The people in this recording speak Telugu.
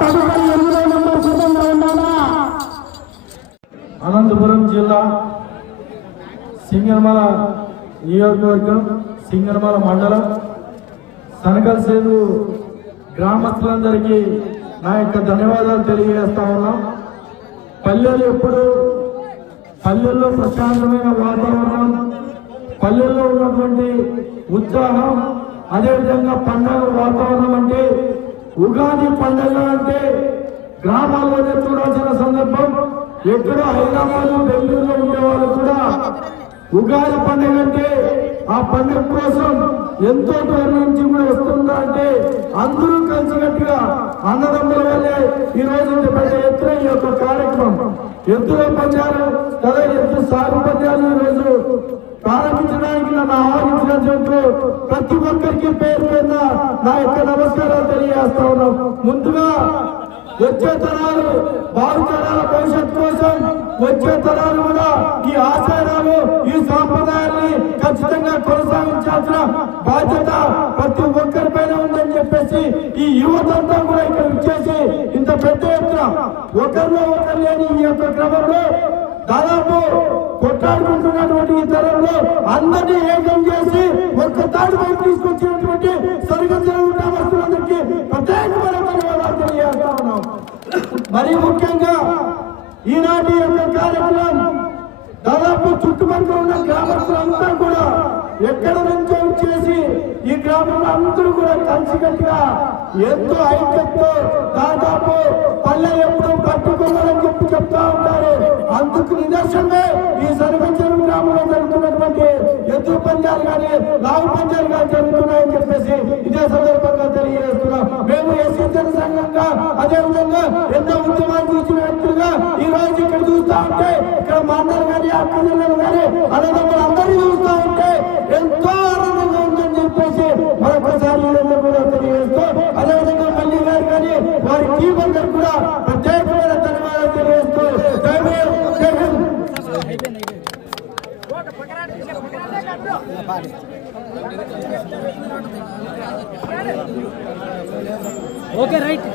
తదుపరి 8వ నెంబర్ సిద్ధంగా ఉండాలా. అనంతపురం జిల్లా సింగనమల నియోజకవర్గం, సింగనమల మండలం, సనకల్సేరు గ్రామస్తులందరికీ నా యొక్క ధన్యవాదాలు తెలియజేస్తా ఉన్నాం. పల్లెలు ఎప్పుడు పల్లెల్లో ప్రశాంతమైన వాతావరణం, పల్లెల్లో ఉన్నటువంటి ఉత్సాహం, అదేవిధంగా పండుగ వాతావరణం అంటే ఉగాది పండుగ అంటే గ్రామాల్లోనే చూడాల్సిన సందర్భం. ఎక్కడో హైదరాబాద్ బెంగళూరులో ఉండేవాళ్ళు కూడా ఉగాది పండుగ అంటే ఆ పండుగ కోసం ఎంతో దూరం నుంచి కూడా వస్తుందా అంటే అందరూ కలిసికట్టుగా అన్నదమ్ముల వల్లే ఈ రోజు పెద్ద ఎత్తున ఈ యొక్క కార్యక్రమం ఎద్దుల పంచాలు కదా, ఎద్దు సాగు పంచాలు ఈ రోజు ప్రారంభించడానికి నన్ను ఆహ్వానించినందుకు ప్రతి ఒక్కరికి పేరు మీద నా యొక్క నమస్కారాలు తెలియజేస్తా ఉన్నాం. ముందుగా వచ్చే తరాలు భావితరాల భవిష్యత్తు కోసం వచ్చే తరాలు కూడా ఈ ఆచారాలు, ఈ సాంప్రదాయాన్ని ఖచ్చితంగా కొనసాగించాల్సిన బాధ్యత ప్రతి ఒక్కరి పైన ఉందని చెప్పేసి ఈ యువతంతా కూడా ఇక్కడ ఇచ్చేసి ఇంత పెద్ద ఎత్తున ఒకరిలో ఒకరు లేని ఈ యొక్క క్రమంలో దాదాపు కొట్లాడుకుంటున్నటువంటి ఈ తరంలో అందరినీ ఏకం చేసి ఒక్క తాడు పైకి తీసుకొచ్చినటువంటి సరిహద్దు గ్రామస్తులందరికీ ప్రత్యేకమైన ధన్యవాదాలు తెలియజేస్తా ఉన్నాం. మరి ముఖ్యంగా ఈనాటి యొక్క కార్యక్రమం దాదాపు చుట్టుపక్కల ఉన్న గ్రామస్తులంతా కూడా ఎక్కడ నుంచో చేసి ఈ గ్రామంలో అందరూ కూడా కలిసికట్టుగా ఎంతో ఐక్యతతో దాదాపు పల్లె ఎప్పుడు కట్టుకోవాలని చెప్తా ఉంటారు. అందుకు నిదర్శనమే ఈ సరిహద్దు గ్రామంలో జరుగుతున్నటువంటి ఎద్దు పంచాలు కానీ లాగు పంచాలు కానీ జరుగుతున్నాయని చెప్పేసి ఇదే సందర్భంగా తెలియజేస్తున్నాం. మేము ఎస్సీ జనసంఘంగా అదేవిధంగా ఎన్నో ఉద్యమాలు చూసిన వ్యక్తులుగా ఈ రోజు ఇక్కడ చూస్తా ఉంటే ఇక్కడ మా అన్నలు కానీ అక్కలు కానీ అన్నదమ్ములు అందరినీ చూస్తా ఉంటే ఎంతో ఆనందంగా ఉందని చెప్పేసి మరొకసారి కూడా తెలియజేస్తూ అదేవిధంగా మళ్ళీ గారు కానీ వారి టీం అందరూ కూడా ప్రత్యేకమైన ధన్యవాదాలు తెలియజేస్తూ ఓకే రైట్.